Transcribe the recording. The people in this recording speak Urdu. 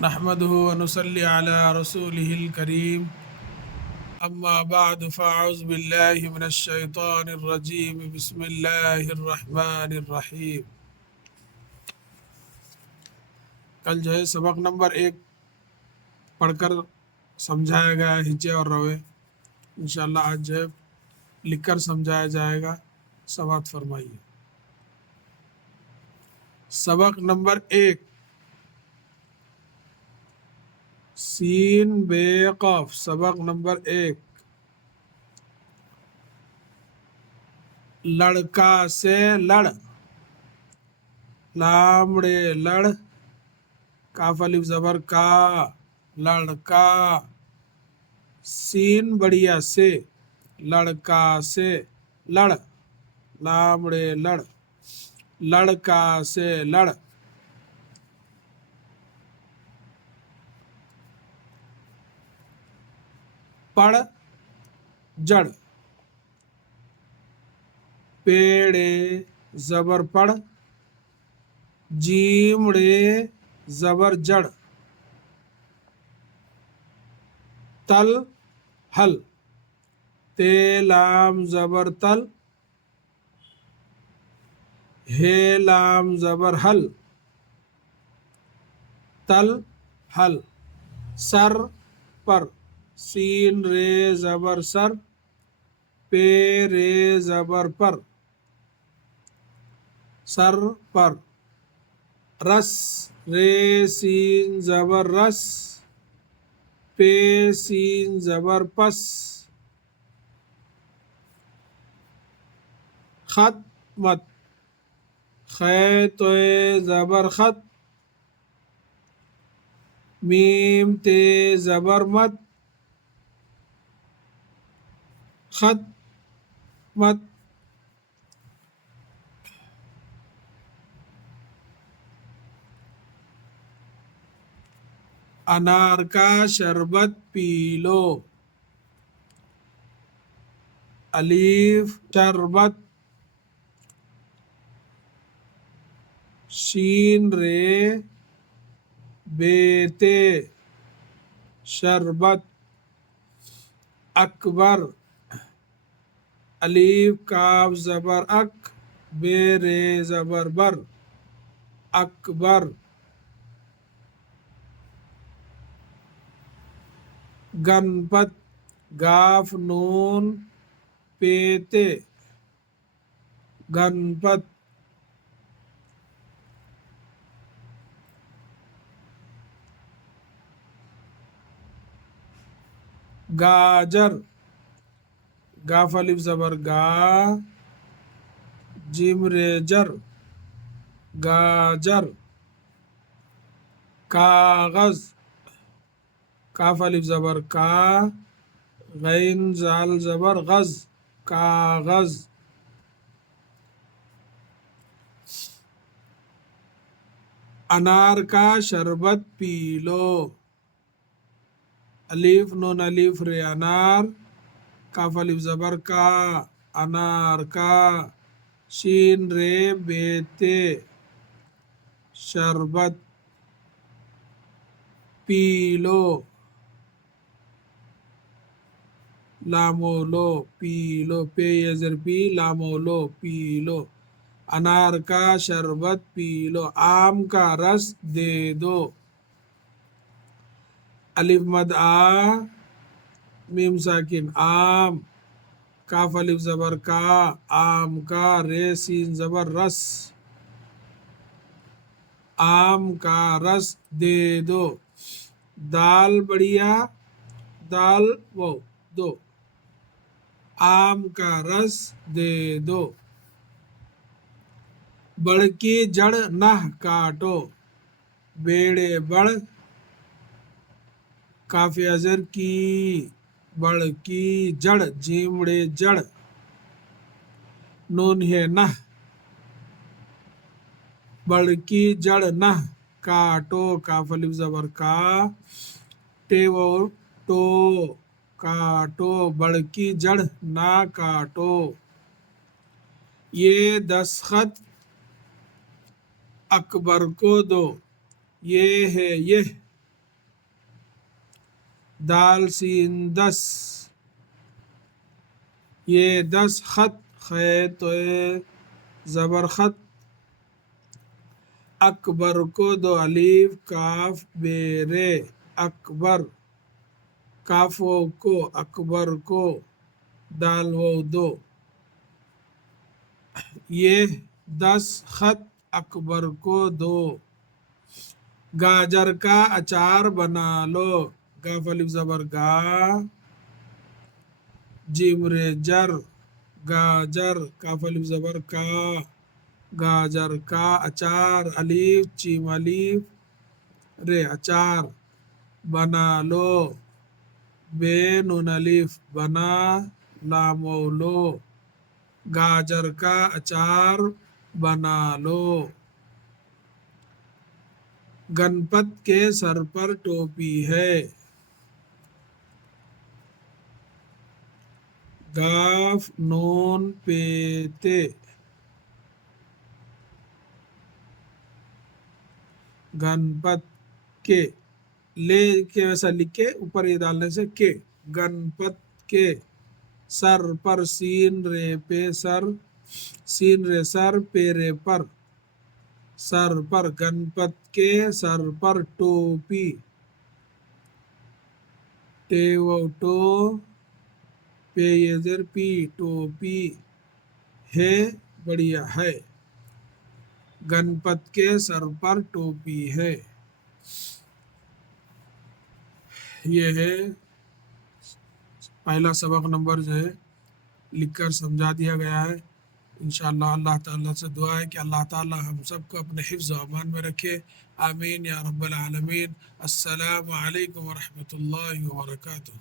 نحمده ونصلي على رسوله الكريم اما بعد فاعوذ بالله من الشيطان الرجيم بسم الله الرحمن الرحیم۔ کل جو ہے سبق نمبر 1 پڑھ کر سمجھایا گیا ہجے اور روے، انشاءاللہ آج جو ہے لکھ کر سمجھایا جائے گا۔ سماعت فرمائیے۔ سبق نمبر 1 سین بے قاف۔ سبق نمبر 1 لڑکا سے لڑ، لامڑے لڑ، کاف الف زبر کا، لڑکا، سین بڑیا سے، لڑکا سے لڑ، لامڑے لڑ، لڑکا سے لڑ۔ پڑ جڑ، پیڑے زبر پڑ، جیمڑے زبر جڑ، تل حل، تے لام زبر تل، ہے لام زبر حل، تل حل۔ سر پر، سین رے زبر سر، پے رے زبر پر، سر پر۔ رس، رے سین زبر رس، پے سین زبر پس، خط مت، خے توے زبر خط، میم تے زبر مت، خط مت۔ انار کا شربت پی لو، الف شربت، شین رے بیتے شربت، اکبر، الف کاف زبر اک، بے رے زبر بر، اکبر۔ گنپت، گاف نون پیتے، گنپت۔ گاجر، گاف الف زبر گا، جیم رے جر، گاجر۔ کاغذ، کاف الف زبر کا، غین زال زبر غز، کاغذ۔ انار کا شربت پی لو، الف نون الف رے انار، کاف الف زبر کا، انار کا، شین رے بیتے شربت، پی لو، لامو لو، پی لو، پے یزر پی، لامو لو، پی لو۔ انار کا شربت پی لو، آم کا رس دے دو، الف مد آ، میم ساکن آم، کاف الف زبر کا، آم کا، رے سین زبر رس، آم کا رس دے دو۔ دال بڑیا، دال وہ دو، آم کا رس دے دو۔ بڑ کی جڑ نہ کاٹو، بیڑے بڑ، کاف ازر کی، بڑ کی جڑ، جیمڑے جڑ، نون ہے نہ، بڑ کی جڑ نہ کاٹو، کاف الف زبر کا، ٹے وہ ٹو، کاٹو، بڑ کی جڑ نہ کاٹو۔ یہ دستخط اکبر کو دو، یہ ہے یہ، دال سین 10، یہ 10 خط، خے تو زبر خط، اکبر کو 2 الف کاف بے رے، اکبر، کاف و کو، اکبر کو، دال و 2، یہ 10 خط اکبر کو 2، گاجر کا اچار بنا لو، گاف الف زبر گا، جیم رے جر، گاجر، کاف الف زبر کا، گاجر کا اچار، الف چیم الف رے اچار، بنا لو، بے نون الف بنا، لام و لو، گاجر کا اچار بنا لو، گنپت کے سر پر ٹوپی ہے، گاف نون پیتے، گنپت کے، لے کے ویسا لکھ کے اوپر یہ ڈالنے سے کے، گنپت کے سر پر، سین رے پہ سر، سین رے سر پہ رے پر، سر پر، گنپت کے سر پر ٹوپی، ٹے و ٹو پے یہ زر پی، ٹوپی، ہے بڑھیا ہے، گنپت کے سر پر ٹوپی ہے۔ یہ ہے پہلا سبق نمبر جو ہے لکھ کر سمجھا دیا گیا ہے۔ انشاءاللہ اللہ تعالیٰ سے دعا ہے کہ اللہ تعالیٰ ہم سب کو اپنے حفظ و امان میں رکھے، آمین یا رب العالمین۔ السلام علیکم ورحمۃ اللہ وبرکاتہ۔